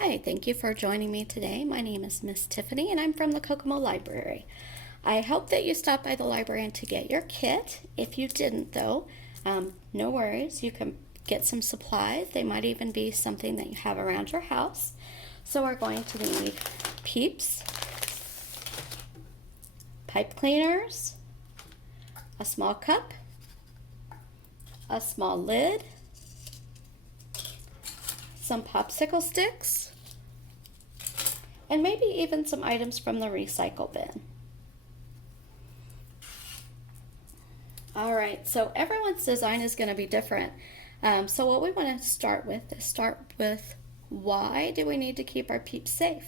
Hi, thank you for joining me today. My name is Miss Tiffany and I'm from the Kokomo Library. I hope that you stopped by the library to get your kit. If you didn't though, no worries. You can get some supplies. They might even be something that you have around your house. So we're going to need Peeps, pipe cleaners, a small cup, a small lid, some popsicle sticks, and maybe even some items from the recycle bin. All right, so everyone's design is going to be different. So what we want to start with is why do we need to keep our peeps safe?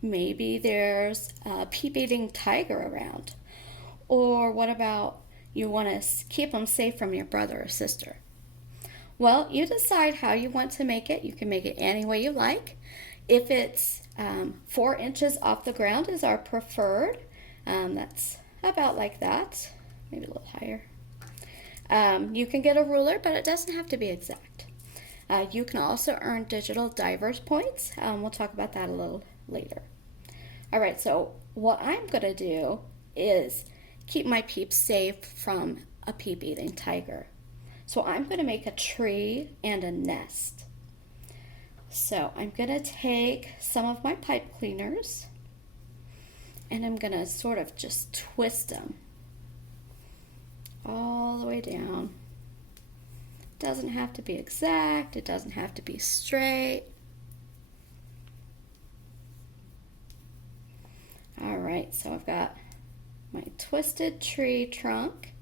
Maybe there's a peep-eating tiger around. Or what about you want to keep them safe from your brother or sister? Well, you decide how you want to make it. You can make it any way you like. If it's 4 inches off the ground is our preferred. That's about like that, maybe a little higher. You can get a ruler, but it doesn't have to be exact. You can also earn digital divers points. We'll talk about that a little later. All right, so what I'm going to do is keep my peeps safe from a peep-eating tiger. So I'm going to make a tree and a nest. So I'm going to take some of my pipe cleaners and I'm going to sort of just twist them all the way down. It doesn't have to be exact. It doesn't have to be straight. All right, so I've got my twisted tree trunk.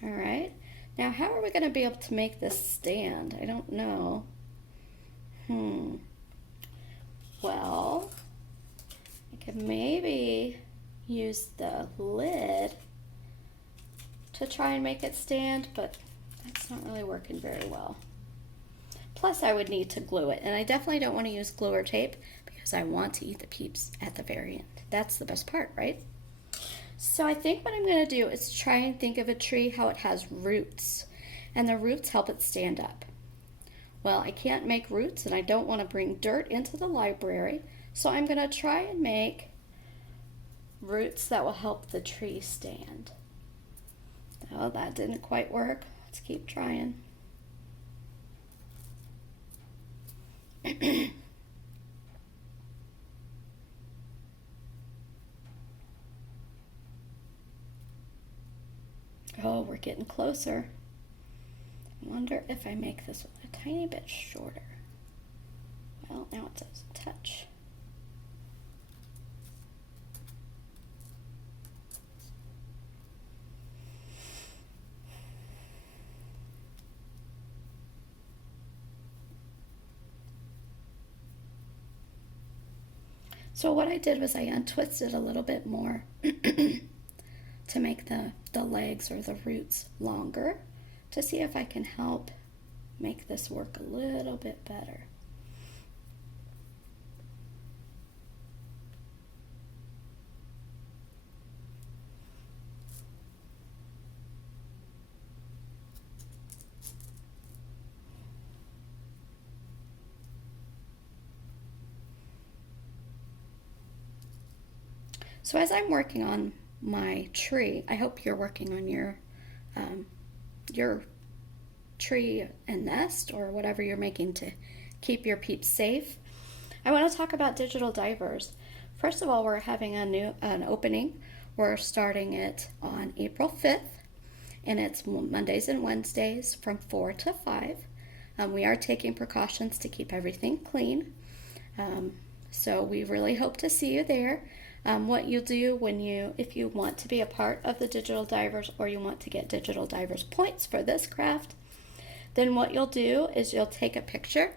All right, now how are we going to be able to make this stand? I don't know. Well, I could maybe use the lid to try and make it stand, but that's not really working very well. Plus, I would need to glue it, and I definitely don't want to use glue or tape because I want to eat the peeps at the very end. That's the best part, right? So I think what I'm going to do is try and think of a tree how it has roots, and the roots help it stand up. Well, I can't make roots, and I don't want to bring dirt into the library, so I'm going to try and make roots that will help the tree stand. Oh, that didn't quite work. Let's keep trying. Oh, we're getting closer. I wonder if I make this one a tiny bit shorter. Well, now it does a touch. So what I did was I untwisted a little bit more to make the legs or the roots longer to see if I can help make this work a little bit better. So as I'm working on my tree, I hope you're working on your tree and nest or whatever you're making to keep your peeps safe. I want to talk about digital divers. First of all, we're having an opening. We're starting it on April 5th, and it's Mondays and Wednesdays from 4 to 5. We are taking precautions to keep everything clean. So we really hope to see you there. What you'll do if you want to be a part of the digital divers or you want to get digital divers points for this craft, then what you'll do is you'll take a picture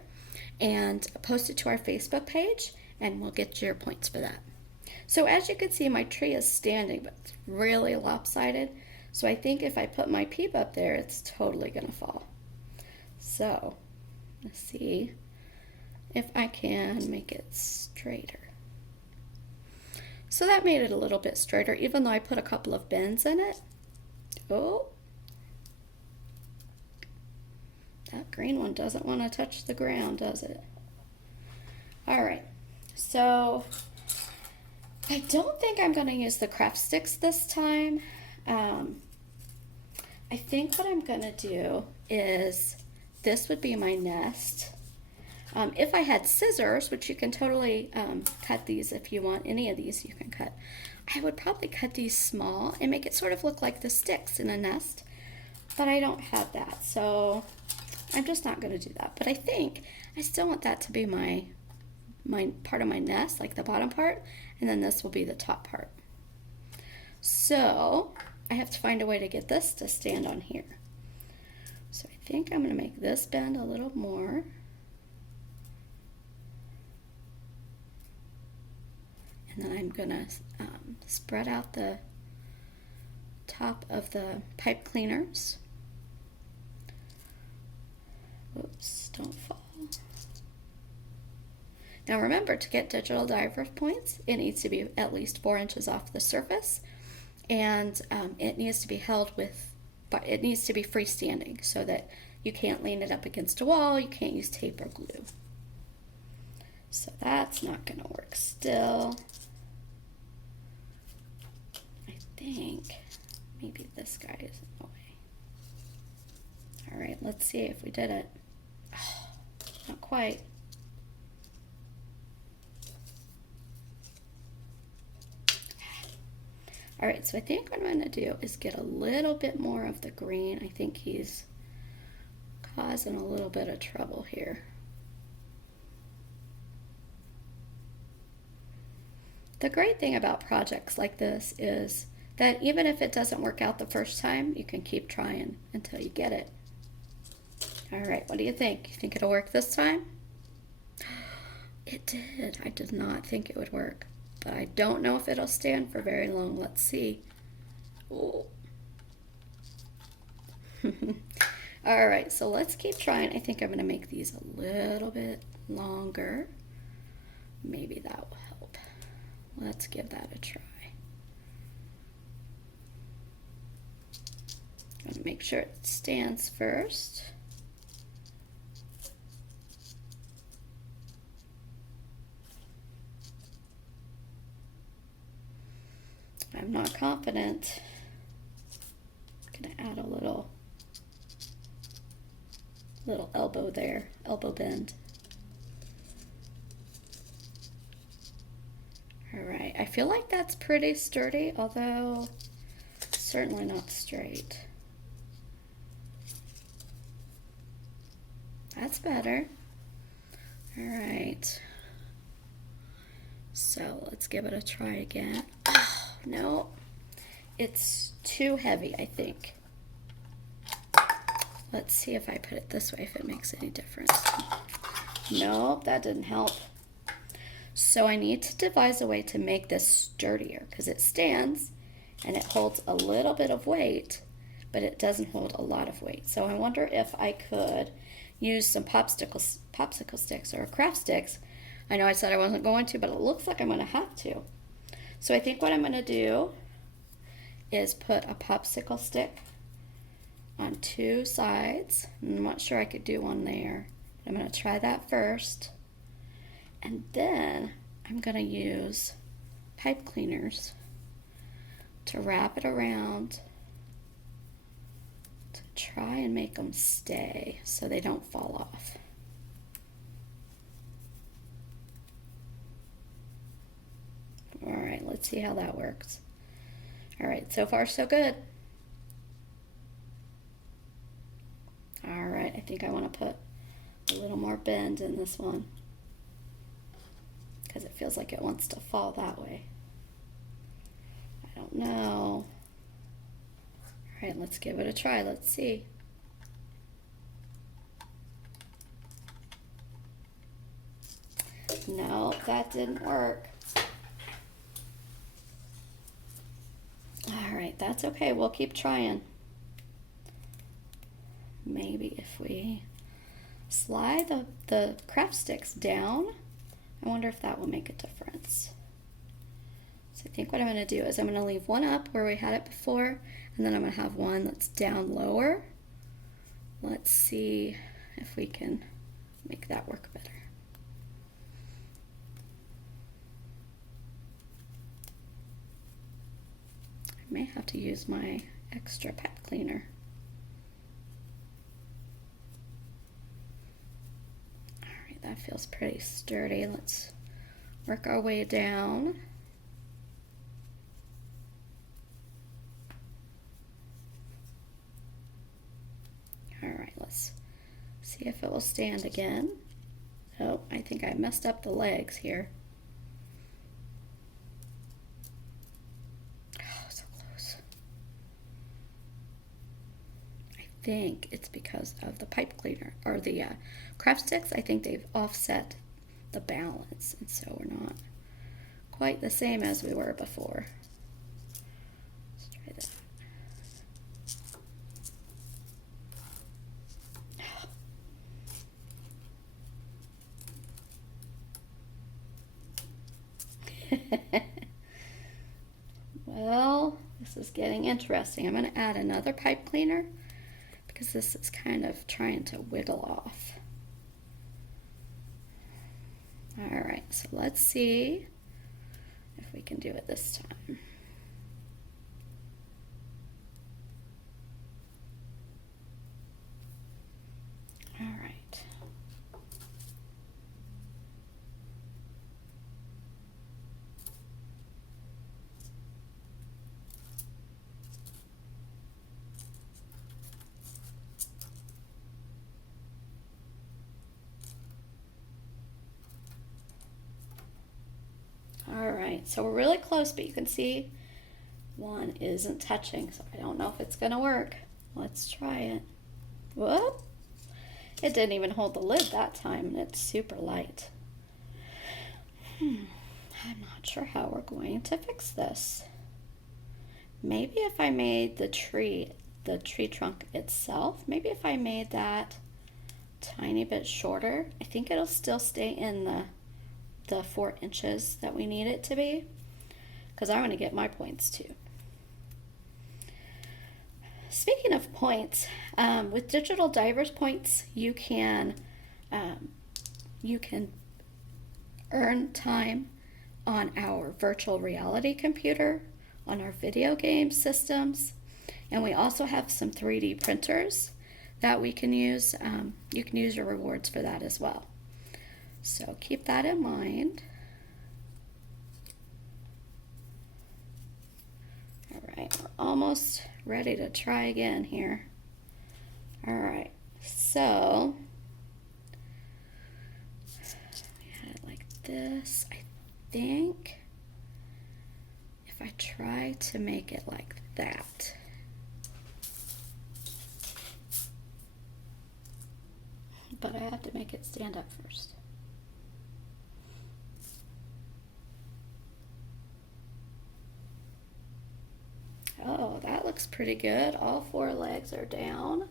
and post it to our Facebook page and we'll get your points for that. So as you can see, my tree is standing, but it's really lopsided. So I think if I put my peep up there, it's totally gonna fall. So let's see if I can make it straighter. So that made it a little bit straighter, even though I put a couple of bends in it. Oh, that green one doesn't want to touch the ground, does it? All right, so I don't think I'm going to use the craft sticks this time. I think what I'm going to do is, this would be my nest. If I had scissors, which you can totally cut these if you want, any of these you can cut, I would probably cut these small and make it sort of look like the sticks in a nest, but I don't have that, so I'm just not going to do that. But I think I still want that to be my part of my nest, like the bottom part, and then this will be the top part. So I have to find a way to get this to stand on here. So I think I'm going to make this bend a little more. And then I'm going to spread out the top of the pipe cleaners. Oops, don't fall. Now remember, to get digital diver points, it needs to be at least 4 inches off the surface, and it needs to be held with, but it needs to be freestanding so that you can't lean it up against a wall, you can't use tape or glue. So that's not going to work still. I think maybe this guy is in the way. All right, let's see if we did it. Oh, not quite. All right, so I think what I'm going to do is get a little bit more of the green. I think he's causing a little bit of trouble here. The great thing about projects like this is that even if it doesn't work out the first time, you can keep trying until you get it. All right, what do you think? You think it'll work this time? It did. I did not think it would work, but I don't know if it'll stand for very long. Let's see. Oh. All right, so let's keep trying. I think I'm going to make these a little bit longer. Maybe that will help. Let's give that a try. I'm going to make sure it stands first. I'm not confident. I'm going to add a little elbow there, elbow bend. All right, I feel like that's pretty sturdy, although certainly not straight. That's better. All right. So let's give it a try again. Oh, no, it's too heavy, I think. Let's see if I put it this way, if it makes any difference. Nope, that didn't help. So I need to devise a way to make this sturdier, because it stands and it holds a little bit of weight, but it doesn't hold a lot of weight. So I wonder if I could use some popsicle sticks or craft sticks. I know I said I wasn't going to, but it looks like I'm going to have to. So I think what I'm going to do is put a popsicle stick on 2 sides. I'm not sure I could do one there. I'm going to try that first. And then I'm going to use pipe cleaners to wrap it around to try and make them stay so they don't fall off. All right, let's see how that works. All right, so far so good. All right, I think I want to put a little more bend in this one because it feels like it wants to fall that way. I don't know. All right, let's give it a try. Let's see. No, that didn't work. All right, that's okay. We'll keep trying. Maybe if we slide the craft sticks down, I wonder if that will make a difference. So I think what I'm going to do is I'm going to leave one up where we had it before, and then I'm going to have one that's down lower. Let's see, if we can make that work better. I may have to use my extra pipe cleaner. All right, that feels pretty sturdy. Let's work our way down. All right, let's see if it will stand again. Oh, I think I messed up the legs here. Oh, so close. I think it's because of the pipe cleaner, or the craft sticks. I think they've offset the balance, and so we're not quite the same as we were before. Let's try that. Well, this is getting interesting. I'm going to add another pipe cleaner because this is kind of trying to wiggle off. All right, so let's see if we can do it this time. All right. All right, so we're really close, but you can see one isn't touching, so I don't know if it's gonna work. Let's try it. Whoop! It didn't even hold the lid that time, and it's super light. I'm not sure how we're going to fix this. Maybe if I made the tree trunk itself, maybe if I made that tiny bit shorter, I think it'll still stay in the 4 inches that we need it to be, because I want to get my points too. Speaking of points, with digital divers points, you can earn time on our virtual reality computer, on our video game systems, and we also have some 3D printers that we can use. You can use your rewards for that as well. So keep that in mind. All right, we're almost ready to try again here. All right, so we had it like this. I think if I try to make it like that, but I have to make it stand up first. Oh, that looks pretty good. All 4 legs are down,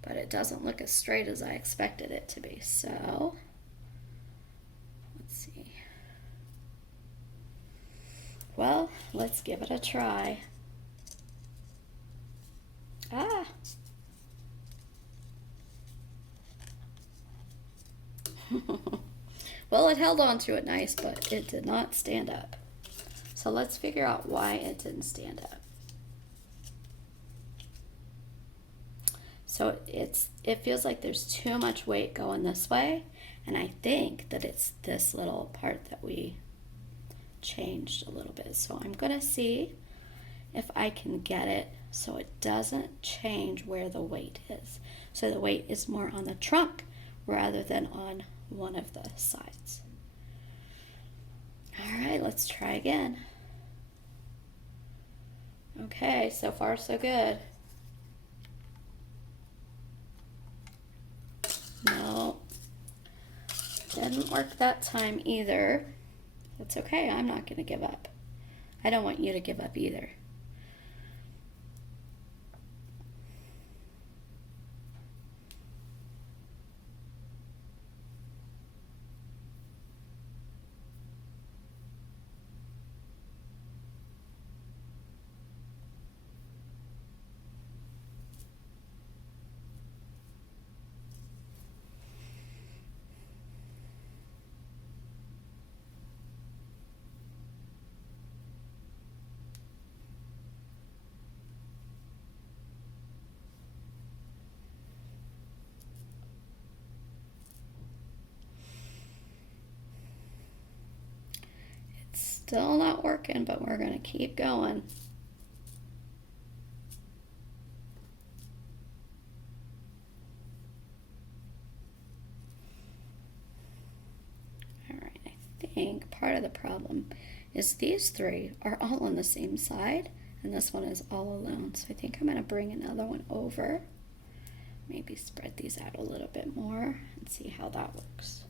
but it doesn't look as straight as I expected it to be. So, let's see. Well, let's give it a try. Ah! Well, it held on to it nice, but it did not stand up. So let's figure out why it didn't stand up. So it feels like there's too much weight going this way, and I think that it's this little part that we changed a little bit. So I'm gonna see if I can get it so it doesn't change where the weight is. So the weight is more on the trunk rather than on one of the sides. All right, let's try again. Okay, so far so good. No, didn't work that time either. That's okay, I'm not gonna give up. I don't want you to give up either. Still not working, but we're going to keep going. All right, I think part of the problem is these three are all on the same side, and this one is all alone. So I think I'm going to bring another one over. Maybe spread these out a little bit more and see how that works.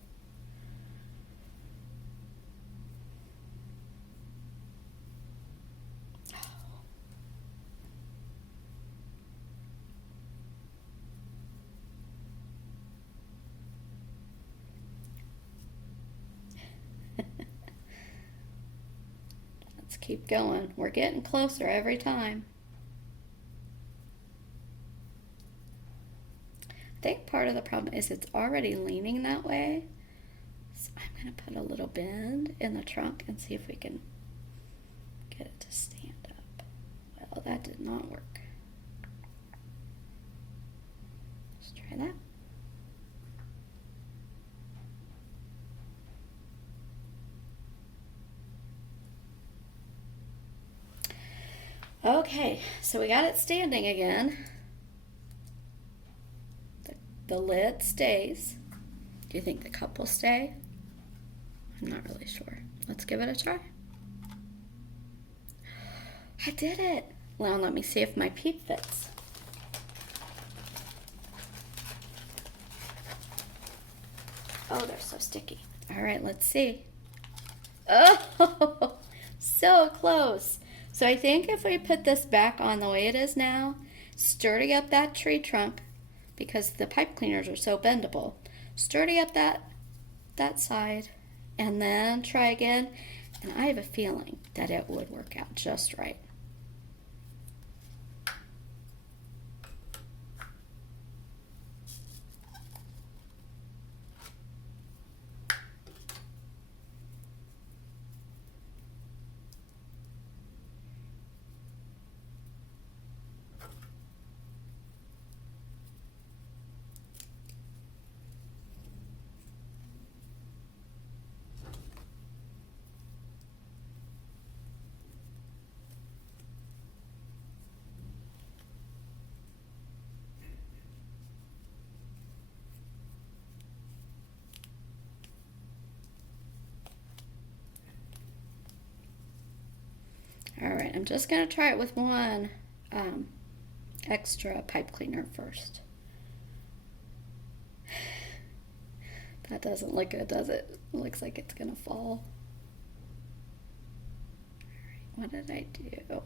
Let's keep going. We're getting closer every time. I think part of the problem is it's already leaning that way. So I'm going to put a little bend in the trunk and see if we can get it to stand up. Well, that did not work. Let's try that. Okay, so we got it standing again. The lid stays. Do you think the cup will stay? I'm not really sure. Let's give it a try. I did it. Well, let me see if my Peep fits. Oh, they're so sticky. All right, let's see. Oh, so close. So I think if we put this back on the way it is now, sturdy up that tree trunk, because the pipe cleaners are so bendable, sturdy up that side, and then try again, and I have a feeling that it would work out just right. All right, I'm just going to try it with one extra pipe cleaner first. That doesn't look good, does it? It looks like it's going to fall. All right, what did I do?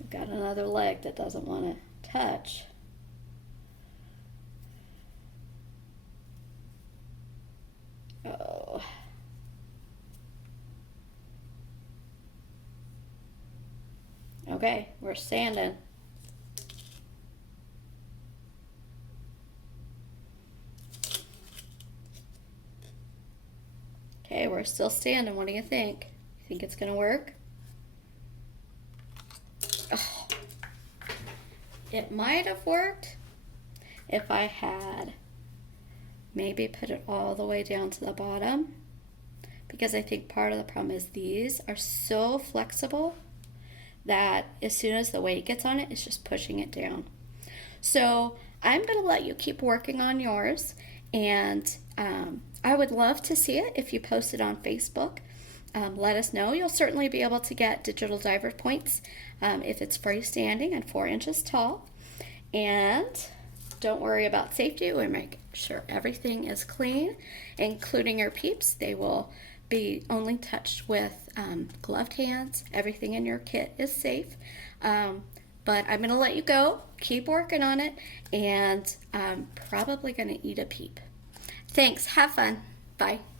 We've got another leg that doesn't want to touch. Oh. Okay, we're standing. Okay, we're still standing. What do you think? You think it's gonna work? Oh. It might have worked if I had maybe put it all the way down to the bottom, because I think part of the problem is these are so flexible that as soon as the weight gets on it, it's just pushing it down. So I'm going to let you keep working on yours, and I would love to see it if you post it on Facebook. Let us know. You'll certainly be able to get digital diver points if it's freestanding and 4 inches tall. And don't worry about safety. We make sure everything is clean, including your Peeps. They will be only touched with gloved hands. Everything in your kit is safe. But I'm going to let you go. Keep working on it, and I'm probably going to eat a Peep. Thanks. Have fun. Bye.